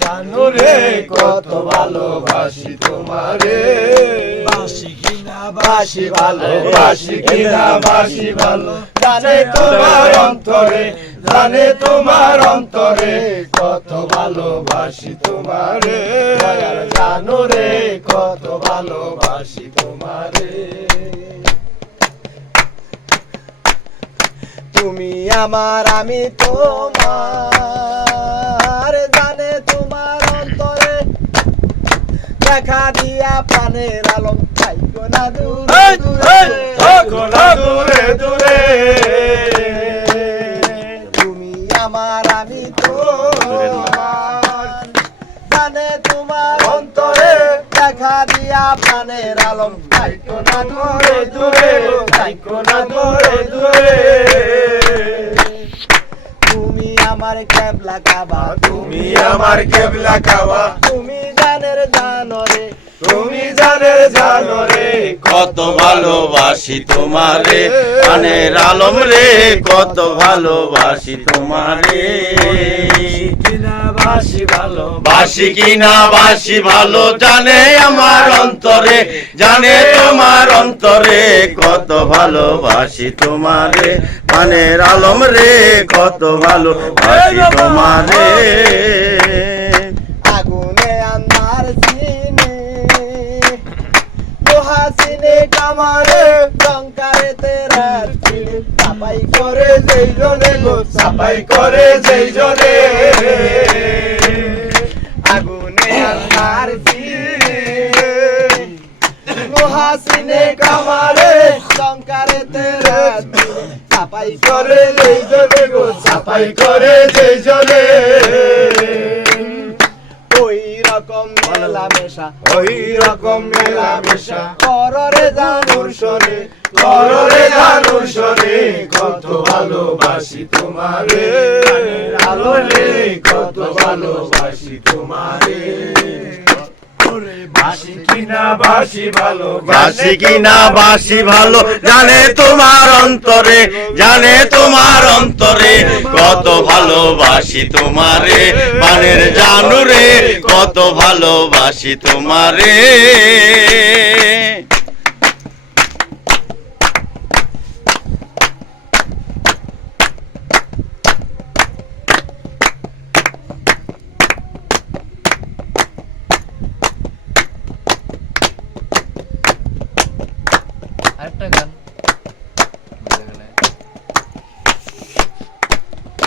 জানো রে কত ভালোবাসি তোমারে, বাসি কিনা বাসি ভালো, বাসি কিনা বাসি ভালো, জানে তোমার অন্তরে, জানে তোমার অন্তরে কত ভালোবাসি তোমারে, দয়াল জানো রে কত ভালোবাসি তোমারে। তুমি আমার আমি তোমার, জানে তোমার অন্তরে দেখা দিয়া প্রাণের আলম থাইকো না দূরে থাকো না দূরে দূরে, তুমি আমার আমি তোমার, জানে তোমার অন্তরে দেখা দিয়া প্রাণের আলম থাইকো না দূরে দূরে, থাকো না দূরে দূরে, তুমি আমার কেবলা কাবা, তুমি আমার কেবলা কাবা, তুমি জানের জানরে, তুমি জানের জানো রে কত ভালোবাসি তোমারে, প্রাণের আলম রে কত ভালোবাসি তোমারে। কিনা বাসি ভালো, বাসি কিনা বাসি ভালো, জানে আমার অন্তরে, জানে তোমার অন্তরে কত ভালোবাসি তোমারে, প্রাণের আলম রে কত ভালোবাসি তোমারে। আগুনে আন্ধার চিনে লোহা চিনে কামারে, টঙ্কারে তেরা চিনে সাপাই করে যেই জনে গো, সাফাই করে যেই জনে, আগুনে আন্ধার চিনে লোহা চিনে কামারে, টঙ্কারে তেরা চিনে সাপাই করে যেই জনে গো, সাফাই করে যেই জনে, ওই রকম মেলামেশা ওই রকম মেলামেশা কররে জানুর সরে, কররে জানুর সরে কত ভালোবাসি তোমারে, আলো রে কত ভালোবাসি তোমারে, বাসি কিনা বাসি ভালো, বাসি কিনা বাসি ভালো, জানে তোমার অন্তরে, জানে তোমার অন্তরে কত ভালোবাসি তোমারে, প্রাণের জানুরে কত ভালোবাসি তোমারে।